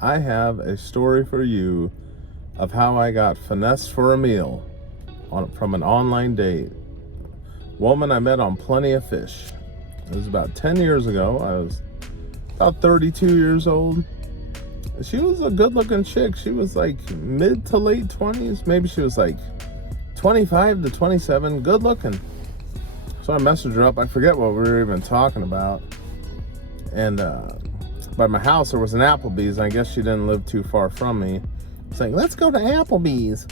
I have a story for you of how I got finessed for a meal from an online date. Woman I met on Plenty of Fish. It was about 10 years ago. I was about 32 years old. She was a good looking chick. She was like mid to late 20s. Maybe she was like 25 to 27. Good looking. So I messaged her up. I forget what we were even talking about. And by my house there was an Applebee's, and I guess she didn't live too far from me. Saying, let's go to Applebee's.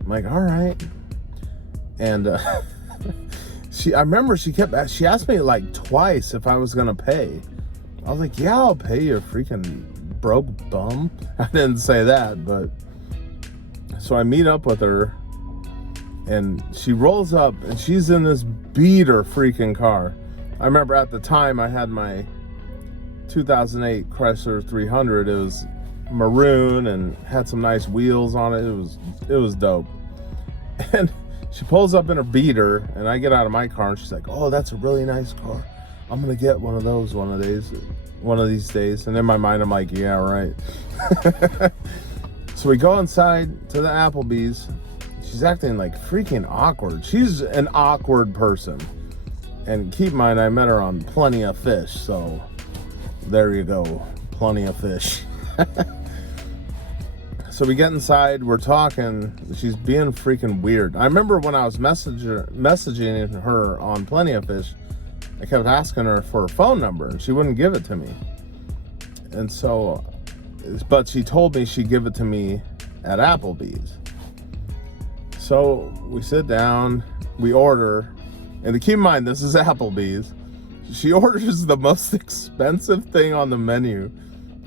I'm like, all right. And I remember she asked me like twice if I was gonna pay. I was like, yeah, I'll pay, you freaking broke bum. I didn't say that, but so I meet up with her, and she rolls up, and she's in this beater freaking car. I remember at the time I had my 2008 Chrysler 300. It was maroon and had some nice wheels on it. It was dope. And she pulls up in her beater, and I get out of my car, and she's like, oh, that's a really nice car. I'm gonna get one of those one of these days. And in my mind I'm like, yeah, right. So we go inside to the Applebee's. She's acting like freaking awkward. She's an awkward person. And keep in mind, I met her on Plenty of Fish, so there you go, Plenty of Fish. So we get inside, we're talking, she's being freaking weird. I remember when I was messaging her on Plenty of Fish, I kept asking her for her phone number, and she wouldn't give it to me. And so, but she told me she'd give it to me at Applebee's. So we sit down, we order, and to keep in mind, this is Applebee's. She orders the most expensive thing on the menu,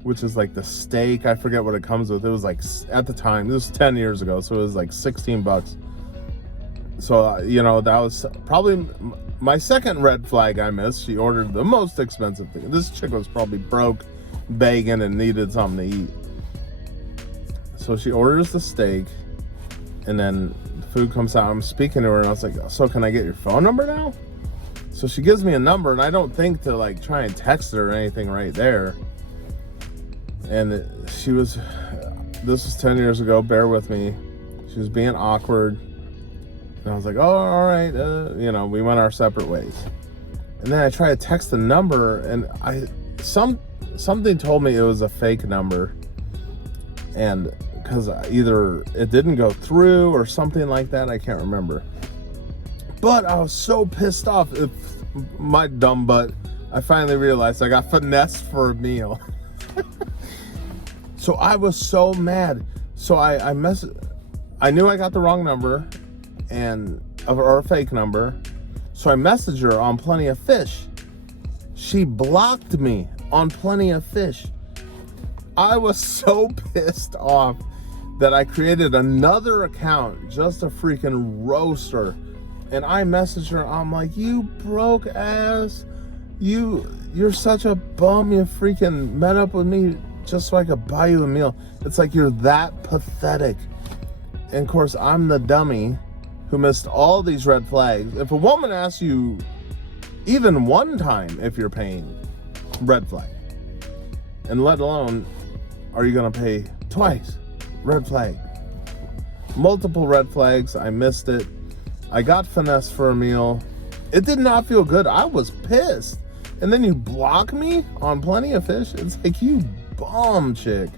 which is like the steak. I forget what it comes with. It was like, at the time, this was 10 years ago, so it was like 16 bucks. So, that was probably my second red flag I missed. She ordered the most expensive thing. This chick was probably broke, begging, and needed something to eat. So she orders the steak, and then the food comes out. I'm speaking to her, and I was like, so can I get your phone number now? So she gives me a number, and I don't think to like try and text her or anything right there. And this was 10 years ago, bear with me. She was being awkward. And I was like, oh, all right. We went our separate ways. And then I tried to text the number, and something told me it was a fake number. And because either it didn't go through or something like that, I can't remember. But I was so pissed off. My dumb butt, I finally realized I got finessed for a meal. So I was so mad. So I knew I got the wrong number, or a fake number. So I messaged her on Plenty of Fish. She blocked me on Plenty of Fish. I was so pissed off that I created another account just to freaking roast her. And I messaged her, I'm like, you broke ass. You're such a bum. You freaking met up with me just so I could buy you a meal. It's like you're that pathetic. And of course, I'm the dummy who missed all these red flags. If a woman asks you even one time if you're paying, red flag. And let alone, are you gonna pay twice? Red flag. Multiple red flags. I missed it. I got finessed for a meal. It did not feel good. I was pissed. And then you block me on Plenty of Fish? It's like, you bum chick.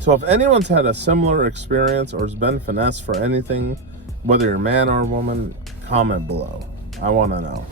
So if anyone's had a similar experience or has been finessed for anything, whether you're a man or a woman, comment below. I want to know.